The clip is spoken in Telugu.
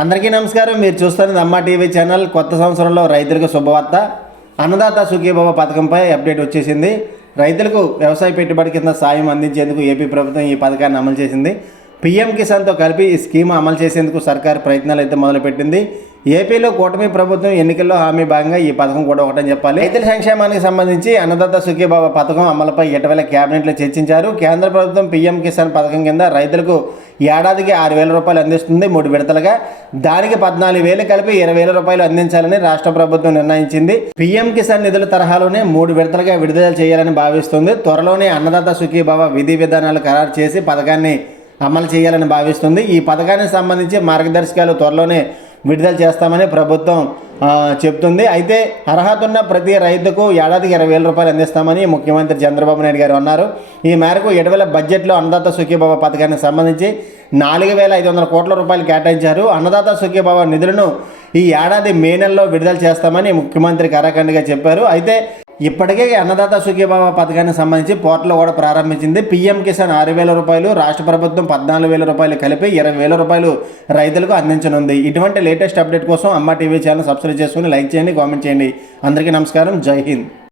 అందరికీ నమస్కారం. మీరు చూస్తున్నది అమ్మ టీవీ ఛానల్. కొత్త సంవత్సరంలో రైతులకు శుభవార్త. అన్నదాత సుఖీభవ పథకంపై అప్డేట్ వచ్చేసింది. రైతులకు వ్యవసాయ పెట్టుబడి కింద సాయం అందించేందుకు ఏపీ ప్రభుత్వం ఈ పథకాన్ని అమలు చేసింది. పీఎం కిసాన్తో కలిపి ఈ స్కీమ్ అమలు చేసేందుకు సర్కార్ ప్రయత్నాలు అయితే మొదలుపెట్టింది. ఏపీలో కూటమి ప్రభుత్వం ఎన్నికల్లో హామీ భాగంగా ఈ పథకం కూడా ఒకటని చెప్పాలి. రైతుల సంక్షేమానికి సంబంధించి అన్నదాత సుఖీబాబా పథకం అమలుపై ఇటీవల కేబినెట్లో చర్చించారు. కేంద్ర ప్రభుత్వం పీఎం కిసాన్ పథకం కింద రైతులకు ఏడాదికి ఆరు వేల రూపాయలు అందిస్తుంది మూడు విడతలుగా. దానికి పద్నాలుగు వేలు కలిపి ఇరవై వేల రూపాయలు అందించాలని రాష్ట్ర ప్రభుత్వం నిర్ణయించింది. పీఎం కిసాన్ నిధుల తరహాలోనే మూడు విడతలుగా విడుదల చేయాలని భావిస్తుంది. త్వరలోనే అన్నదాత సుఖీబాబా విధి విధానాలు ఖరారు చేసి పథకాన్ని అమలు చేయాలని భావిస్తుంది. ఈ పథకానికి సంబంధించి మార్గదర్శకాలు త్వరలోనే విడుదల చేస్తామని ప్రభుత్వం చెప్తుంది. అయితే అర్హత ఉన్న ప్రతి రైతుకు ఏడాదికి ఇరవై వేల రూపాయలు అందిస్తామని ముఖ్యమంత్రి చంద్రబాబు నాయుడు గారు అన్నారు. ఈ మేరకు ఇటీవల బడ్జెట్లో అన్నదాత సుఖీభావ పథకానికి సంబంధించి నాలుగు వేల ఐదు వందల కోట్ల రూపాయలు కేటాయించారు. అన్నదాత సుఖీభావ నిధులను ఈ ఏడాది మే నెలలో విడుదల చేస్తామని ముఖ్యమంత్రి కరాఖండ్గా చెప్పారు. అయితే ఇప్పటికే అన్నదాత సుఖీభావ పథకానికి సంబంధించి పోర్టల్ కూడా ప్రారంభించింది. పీఎం కిసాన్ ఆరు వేల రూపాయలు రాష్ట్ర ప్రభుత్వం పద్నాలుగు వేల రూపాయలు కలిపి ఇరవై వేల రూపాయలు రైతులకు అందించనుంది. ఇటువంటి లేటెస్ట్ అప్డేట్ కోసం అమ్మ టీవీ ఛానల్ సబ్స్క్రైబ్ చేసుకుని లైక్ చేయండి కామెంట్ చేయండి. అందరికీ నమస్కారం. జై హింద్.